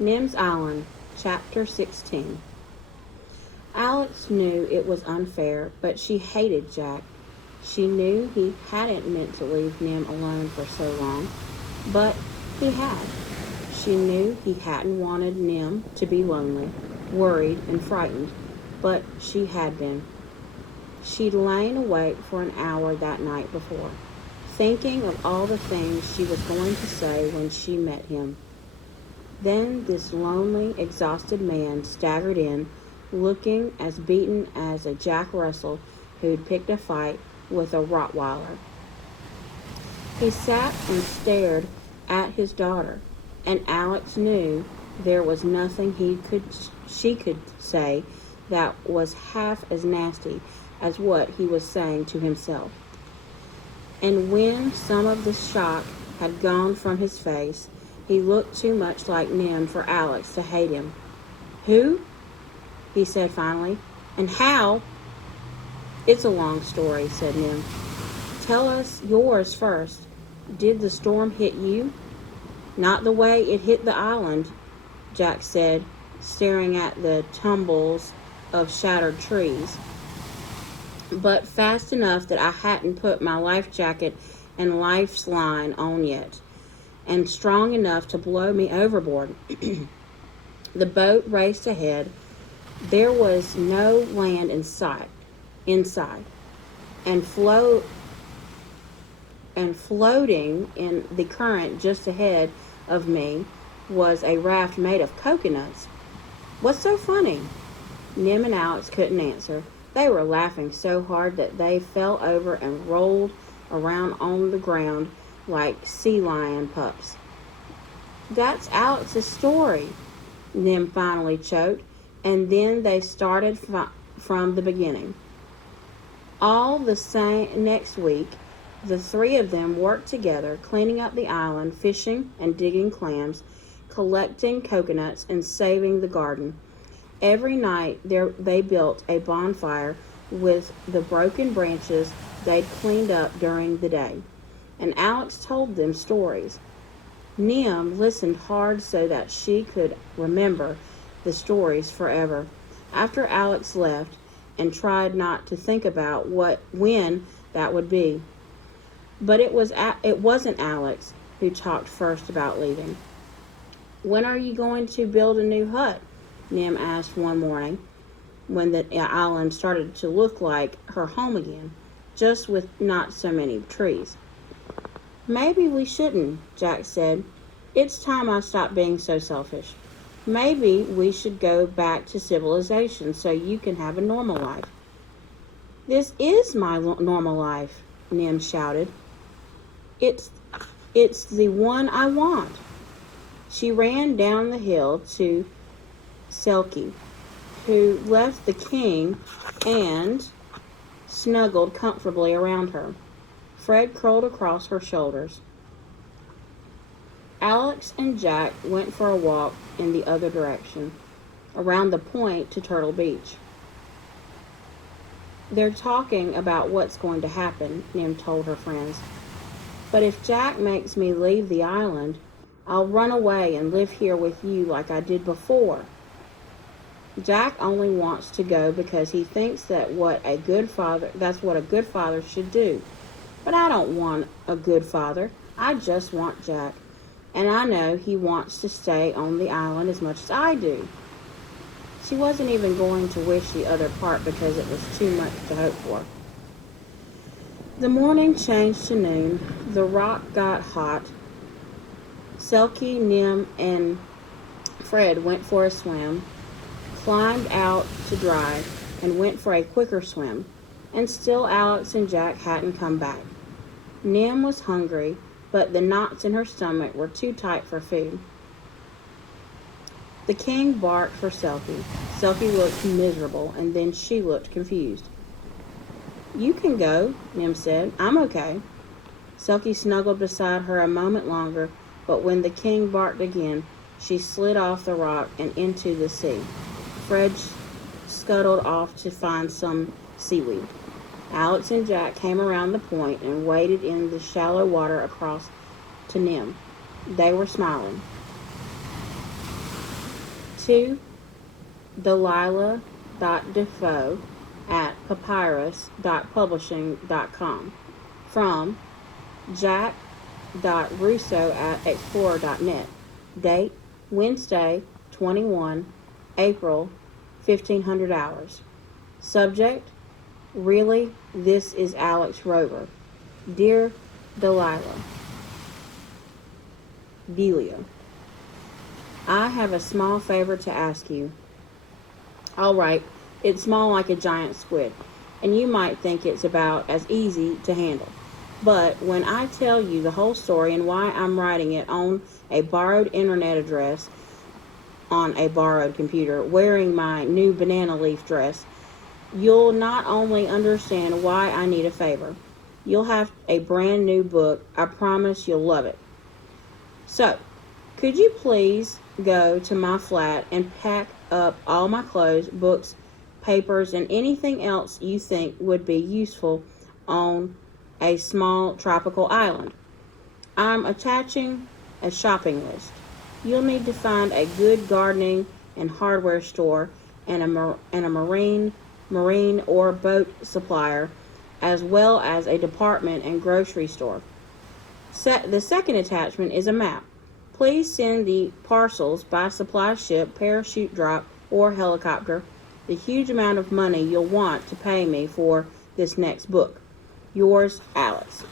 Nims Island, Chapter 16. Alex knew it was unfair, but she hated Jack. She knew he hadn't meant to leave Nim alone for so long, but he had. She knew he hadn't wanted Nim to be lonely, worried, and frightened, but she had been. She'd lain awake for an hour that night before, thinking of all the things she was going to say when she met him. Then this lonely, exhausted man staggered in, looking as beaten as a Jack Russell who'd picked a fight with a Rottweiler. He sat and stared at his daughter, and Alex knew there was nothing she could say that was half as nasty as what he was saying to himself. And when some of the shock had gone from his face, he looked too much like Nim for Alex to hate him. "Who?" he said finally. "And how?" "It's a long story," said Nim. "Tell us yours first. Did the storm hit you?" "Not the way it hit the island," Jack said, staring at the tumbles of shattered trees. "But fast enough that I hadn't put my life jacket and life's line on yet, and strong enough to blow me overboard." The boat raced ahead. There was no land inside, and floating in the current just ahead of me was a raft made of coconuts. "What's so funny?" Nim and Alex couldn't answer. They were laughing so hard that they fell over and rolled around on the ground like sea lion pups. "That's Alex's story," Nim finally choked, and then they started from the beginning. All the same, next week, the three of them worked together, cleaning up the island, fishing and digging clams, collecting coconuts, and saving the garden. Every night they built a bonfire with the broken branches they'd cleaned up during the day, and Alex told them stories. Nim listened hard so that she could remember the stories forever. After Alex left, and tried not to think about when that would be. But it wasn't Alex who talked first about leaving. "When are you going to build a new hut?" Nim asked one morning, when the island started to look like her home again, just with not so many trees. "Maybe we shouldn't," Jack said. "It's time I stopped being so selfish. Maybe we should go back to civilization so you can have a normal life." "This is my normal life," Nim shouted. It's the one I want." She ran down the hill to Selkie, who left the king and snuggled comfortably around her. Fred curled across her shoulders. Alex and Jack went for a walk in the other direction, around the point to Turtle Beach. "They're talking about what's going to happen," Nim told her friends. "But if Jack makes me leave the island, I'll run away and live here with you like I did before." "Jack only wants to go because he thinks that's what a good father should do. But I don't want a good father. I just want Jack. And I know he wants to stay on the island as much as I do." She wasn't even going to wish the other part because it was too much to hope for. The morning changed to noon. The rock got hot. Selkie, Nim, and Fred went for a swim, climbed out to dry, and went for a quicker swim. And still Alex and Jack hadn't come back. Nim was hungry, but the knots in her stomach were too tight for food. The king barked for Selkie. Selkie looked miserable, and then she looked confused. "You can go," Nim said. "I'm okay." Selkie snuggled beside her a moment longer, but when the king barked again, she slid off the rock and into the sea. Fred scuttled off to find some seaweed. Alex and Jack came around the point and waded in the shallow water across to Nim. They were smiling. To Delilah.defoe@papyrus.publishing.com. From jack.russo@explorer.net. Date, Wednesday, 21 April, 1500 hours. Subject, really, this is Alex Rover. Dear Delilah, Delia, I have a small favor to ask you. All right, it's small like a giant squid, and you might think it's about as easy to handle. But when I tell you the whole story and why I'm writing it on a borrowed internet address, on a borrowed computer, wearing my new banana leaf dress, you'll not only understand why I need a favor, you'll have a brand new book. I promise you'll love it. So, could you please go to my flat and pack up all my clothes, books, papers, and anything else you think would be useful on a small tropical island? I'm attaching a shopping list. You'll need to find a good gardening and hardware store and a marine or boat supplier, as well as a department and grocery store. The second attachment is a map. Please send the parcels by supply ship, parachute drop, or helicopter. The huge amount of money you'll want to pay me for this next book. Yours, Alex.